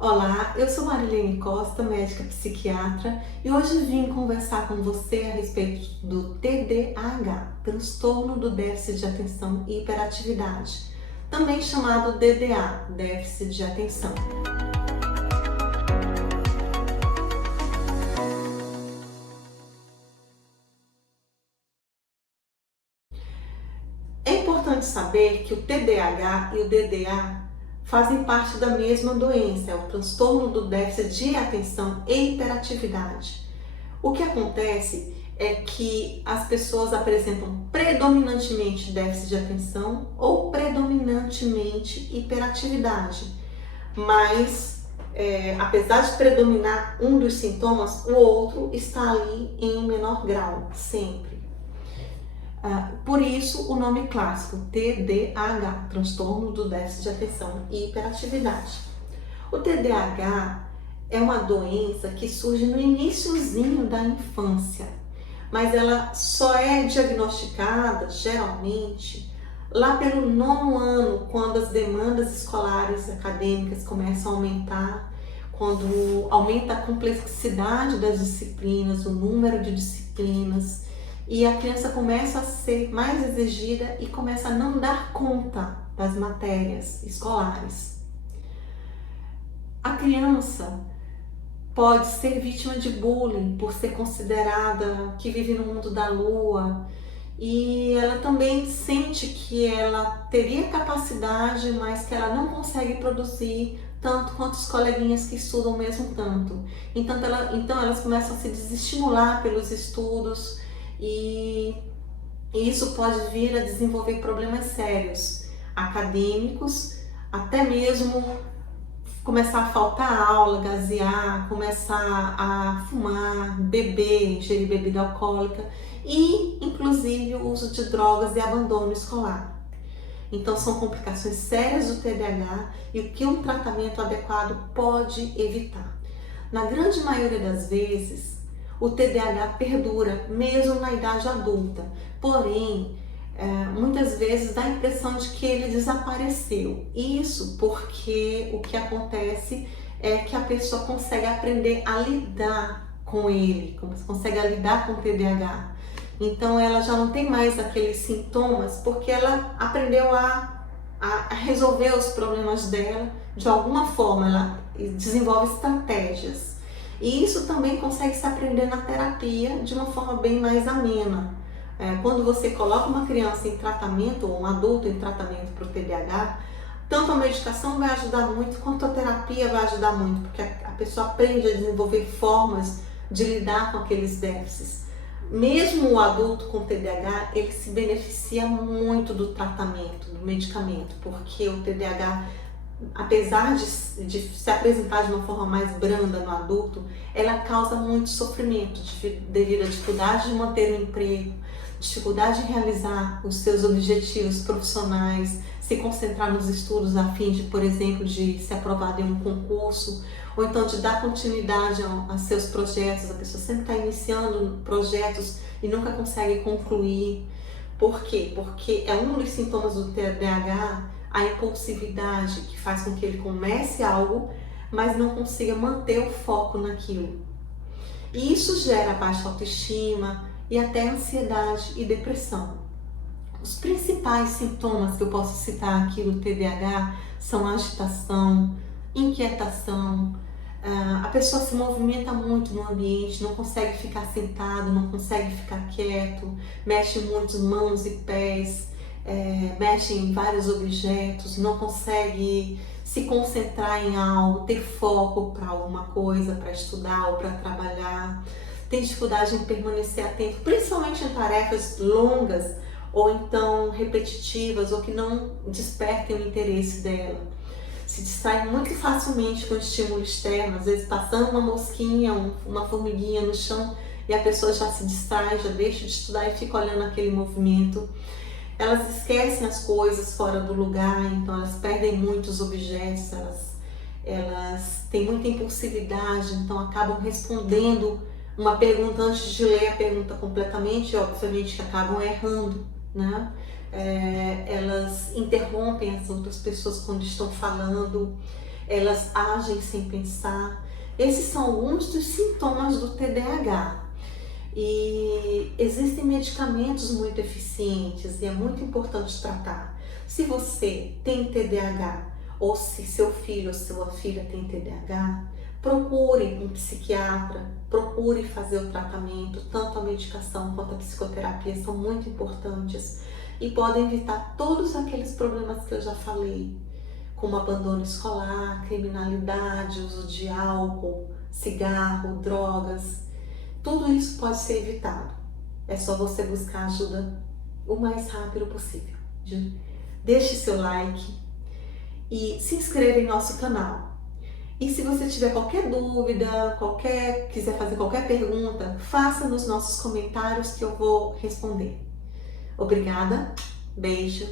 Olá, eu sou Marilene Costa, médica psiquiatra, e hoje vim conversar com você a respeito do TDAH, transtorno do déficit de atenção e hiperatividade, também chamado DDA, déficit de atenção. É importante saber que o TDAH e o DDA fazem parte da mesma doença, é o transtorno do déficit de atenção e hiperatividade. O que acontece é que as pessoas apresentam predominantemente déficit de atenção ou predominantemente hiperatividade, mas apesar de predominar um dos sintomas, o outro está ali em um menor grau, sempre. Por isso o nome clássico, TDAH, transtorno do déficit de atenção e hiperatividade. O TDAH é uma doença que surge no iniciozinho da infância, mas ela só é diagnosticada, geralmente, lá pelo 9º ano, quando as demandas escolares acadêmicas começam a aumentar, quando aumenta a complexidade das disciplinas, o número de disciplinas, e a criança começa a ser mais exigida e começa a não dar conta das matérias escolares. A criança pode ser vítima de bullying por ser considerada que vive no mundo da lua, e ela também sente que ela teria capacidade, mas que ela não consegue produzir tanto quanto os coleguinhas que estudam o mesmo tanto. Então elas começam a se desestimular pelos estudos e isso pode vir a desenvolver problemas sérios, acadêmicos, até mesmo começar a faltar aula, gazear, começar a fumar, beber, ingerir bebida alcoólica e, inclusive, o uso de drogas e abandono escolar. Então, são complicações sérias do TDAH e o que um tratamento adequado pode evitar. Na grande maioria das vezes, o TDAH perdura mesmo na idade adulta, porém, muitas vezes dá a impressão de que ele desapareceu. Isso porque o que acontece é que a pessoa consegue aprender a lidar com ele, consegue lidar com o TDAH. Então ela já não tem mais aqueles sintomas porque ela aprendeu a resolver os problemas dela de alguma forma, ela desenvolve estratégias. E isso também consegue se aprender na terapia de uma forma bem mais amena. Quando você coloca uma criança em tratamento, ou um adulto em tratamento para o TDAH, tanto a medicação vai ajudar muito, quanto a terapia vai ajudar muito, porque a pessoa aprende a desenvolver formas de lidar com aqueles déficits. Mesmo o adulto com TDAH, ele se beneficia muito do tratamento, do medicamento, porque o TDAH, apesar de se apresentar de uma forma mais branda no adulto, ela causa muito sofrimento devido à dificuldade de manter um emprego, dificuldade de realizar os seus objetivos profissionais, se concentrar nos estudos a fim de, por exemplo, de ser aprovado em um concurso, ou então de dar continuidade a seus projetos. A pessoa sempre está iniciando projetos e nunca consegue concluir. Por quê? Porque é um dos sintomas do TDAH, a impulsividade, que faz com que ele comece algo, mas não consiga manter o foco naquilo. E isso gera baixa autoestima e até ansiedade e depressão. Os principais sintomas que eu posso citar aqui do TDAH são agitação, inquietação, a pessoa se movimenta muito no ambiente, não consegue ficar sentado, não consegue ficar quieto, mexe muito mãos e pés, mexe em vários objetos, não consegue se concentrar em algo, ter foco para alguma coisa, para estudar ou para trabalhar, tem dificuldade em permanecer atento, principalmente em tarefas longas ou então repetitivas ou que não despertem o interesse dela. Se distrai muito facilmente com estímulo externo, às vezes passando uma mosquinha, uma formiguinha no chão e a pessoa já se distrai, já deixa de estudar e fica olhando aquele movimento. Elas esquecem as coisas fora do lugar, então elas perdem muitos objetos, elas têm muita impulsividade, então acabam respondendo uma pergunta antes de ler a pergunta completamente, obviamente que acabam errando, né? Elas interrompem as outras pessoas quando estão falando, elas agem sem pensar. Esses são alguns dos sintomas do TDAH. E existem medicamentos muito eficientes e é muito importante tratar. Se você tem TDAH ou se seu filho ou sua filha tem TDAH, procure um psiquiatra, procure fazer o tratamento, tanto a medicação quanto a psicoterapia são muito importantes e podem evitar todos aqueles problemas que eu já falei, como abandono escolar, criminalidade, uso de álcool, cigarro, drogas. Tudo isso pode ser evitado. É só você buscar ajuda o mais rápido possível. Deixe seu like e se inscreva em nosso canal. E se você tiver qualquer dúvida, quiser fazer qualquer pergunta, faça nos nossos comentários que eu vou responder. Obrigada, beijo.